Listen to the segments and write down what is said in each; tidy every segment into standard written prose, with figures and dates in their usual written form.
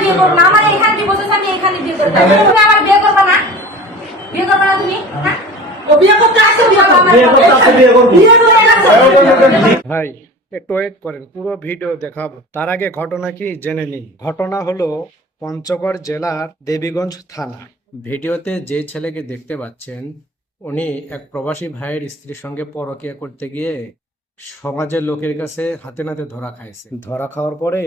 বিয়ে করবো না, আমার এখানে কি বলছো আমি এখানে বিয়ে করবো। তুমি আমার বিয়ে করবে না, বিয়ে করবে না তুমি? হ্যাঁ, ও বিয়ে করতে আসছো, বিয়ে করবো। ভাই একটু ওয়েট করেন, পুরো ভিডিও দেখাবো। তার আগে ঘটনা কি জেনে নিন। ঘটনা হলো পঞ্চগড় জেলার দেবীগঞ্জ থানা। ভিডিওতে যে ছেলেকে দেখতে পাচ্ছেন উনি এক প্রবাসী ভাইয়ের স্ত্রীর সঙ্গে পরকীয়া করতে গিয়ে সমাজের লোকের কাছে হাতে নাতে ধরা খাইছে। ধরা খাওয়ার পরে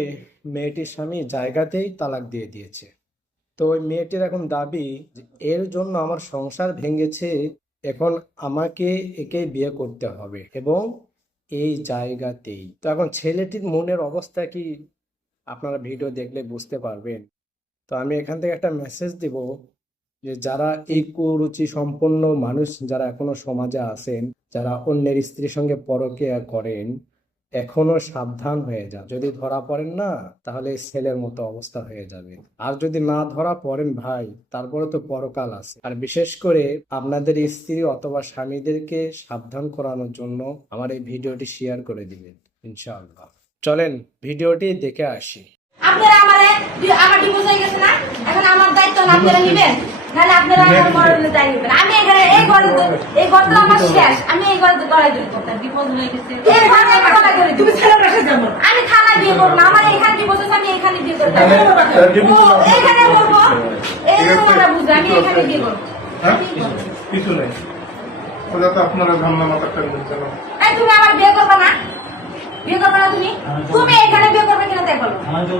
মেয়েটির স্বামী জায়গাতেই তালাক দিয়ে দিয়েছে। তো ওই মেয়েটির এখন দাবি যে এর জন্য আমার সংসার ভেঙেছে, এখন আমাকে একে বিয়ে করতে হবে এবং এই জায়গাতেই। তো এখন ছেলেটির মনের অবস্থা কি আপনারা ভিডিও দেখলে বুঝতে পারবেন। তো আমি এখান থেকে একটা মেসেজ দিব যে যারা এই কুরুচি সম্পন্ন মানুষ যারা এখনো সমাজে আছেন, যারা অন্যের স্ত্রীর সঙ্গে পরকীয়া করেন, এখনো সাবধান হয়ে যান। যদি ধরা পড়েন না তাহলে ছেলের মতো অবস্থা হয়ে যাবে। আর যদি না ধরা পড়েন ভাই, তারপরে তো পরকাল আছে। আর বিশেষ করে আপনাদের স্ত্রী অথবা স্বামীদেরকে সাবধান করানোর জন্য আমার এই ভিডিওটি শেয়ার করে দিবেন ইনশাআল্লাহ। চলেন ভিডিওটি দেখে আসি। আপনারা আমার ডিভোর্স হয়ে গেছে না, এখন আমার দায়িত্ব না আপনারা নিবেন, নাহলে আপনারা আমার মরণের দায় নিবেন। আমি এখানে এই ঘরটা আমার শেষ, আমি এই ঘরে গড়াই দিই। ডিভোর্স হয়ে গেছে, এই ঘরে আমি গড়াই দিই। তুমি ছেলের কাছে যাবো, আমি থানায় বিয়ে করবো না, আমার এখানে ডিভোর্স আছে, আমি এখানে বিয়ে করবো। এখানে বলবো এই তোমরা বুঝবে, আমি এখানে বিয়ে করবো। কিছু নেই, ওটা তো আপনারা ঝামেলা মাথা করবেন। এই তুমি আমার বিয়ে করবে না, বিয়ে করবে না তুমি? তুমি এখানে বিয়ে করবে কিনা তাই বলো।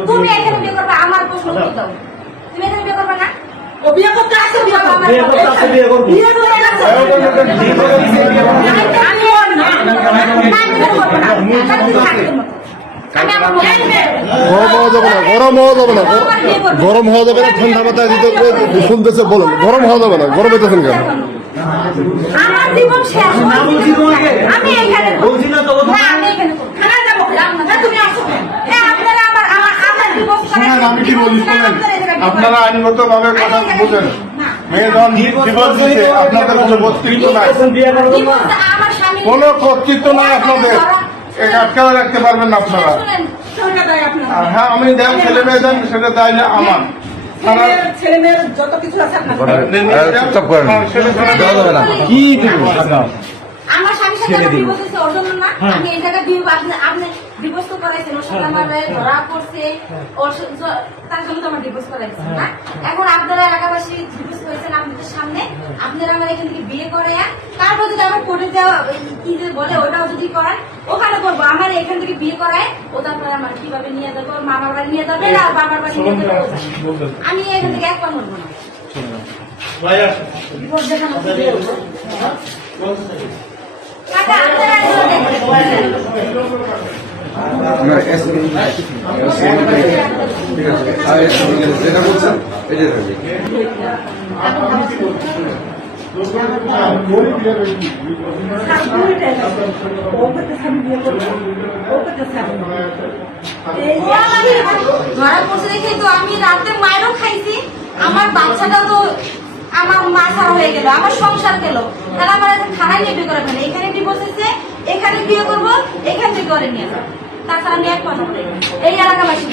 তুমি এখানে বিয়ে করবে, আমার প্রশ্ন উত্তর দাও। তুমি এখানে বিয়ে করবে না? ও বিয়ে করতে আসছো, বিয়ে করবে। বিয়ে করতে আসছো, বিয়ে করবে। বিয়ে করে আসছো। আমি গরম হওয়া যাবে না, ঠান্ডা মাথায় দিতে শুনতেছে বলুন, গরম হওয়া যাবে না, গরম হইতেছেন কেন? আমার জীবন শেষ, আমি এখানে বলছি না তো, আমি এখানে খানা যাবো না, তুমি আসো। হ্যাঁ, আপনারা আমার ডিভোর্স করেন। আমি কি বলি শোনেন, আপনারা আইনগত ভাবে কথা বুঝেন। মেয়ে যখন ডিভোর্স দিচ্ছে আপনাদের কোনো কর্তৃত্ব নাই, আমার স্বামী কোনো কর্তৃত্ব নাই আপনাদের, এটা আটকাও রাখতে পারবেন না আপনারা। আর হ্যাঁ, আমি দেন ছেলে মেয়ে দেন, সেটা দায় না আমার। ছেলে মেয়ের যত কিছু আছে আমার স্বামীর সাথে ডিভোর্স হয়েছে ওর জন্য না, আমি এই জায়গায় আপনি ডিভোর্স তো করাইছেন, ওর সাথে আমার ধরা পড়ছে, তার জন্য তো আমার ডিভোর্স করাইছেন না। এখন আপনারা এলাকাবাসী ডিভোর্স করেছেন আপনাদের সামনে, আপনারা আমার এখান থেকে বিয়ে করে তারপর যদি আমার কোর্টে দেওয়া কি যে বলে ওটাও যদি করায় ওখানে করবো। আমার এখান থেকে বিয়ে করায় ও তারপরে আমার কিভাবে নিয়ে যাবে, ওর মামার বাড়ি নিয়ে যাবে না বাবার বাড়ি নিয়ে যাবে, আমি এখান থেকে এক পান করবো না। ডিভোর্স দেখানো ধরা পড়ছে দেখে তো আমি রাতে মায়েরও খাইছি, আমার বাচ্চাটা তো আমার মা ছাড়া হয়ে গেল, আমার সংসার গেল, তাহলে আমার এখন থানায় নিয়ে বিয়ে করে ফেলে। এখানে ডিভোর্স হয়েছে, এখানে বিয়ে করবো, এখান থেকে করে নিয়ে যাবো, তাছাড়া আমি এক কথা বলি এই এলাকাবাসী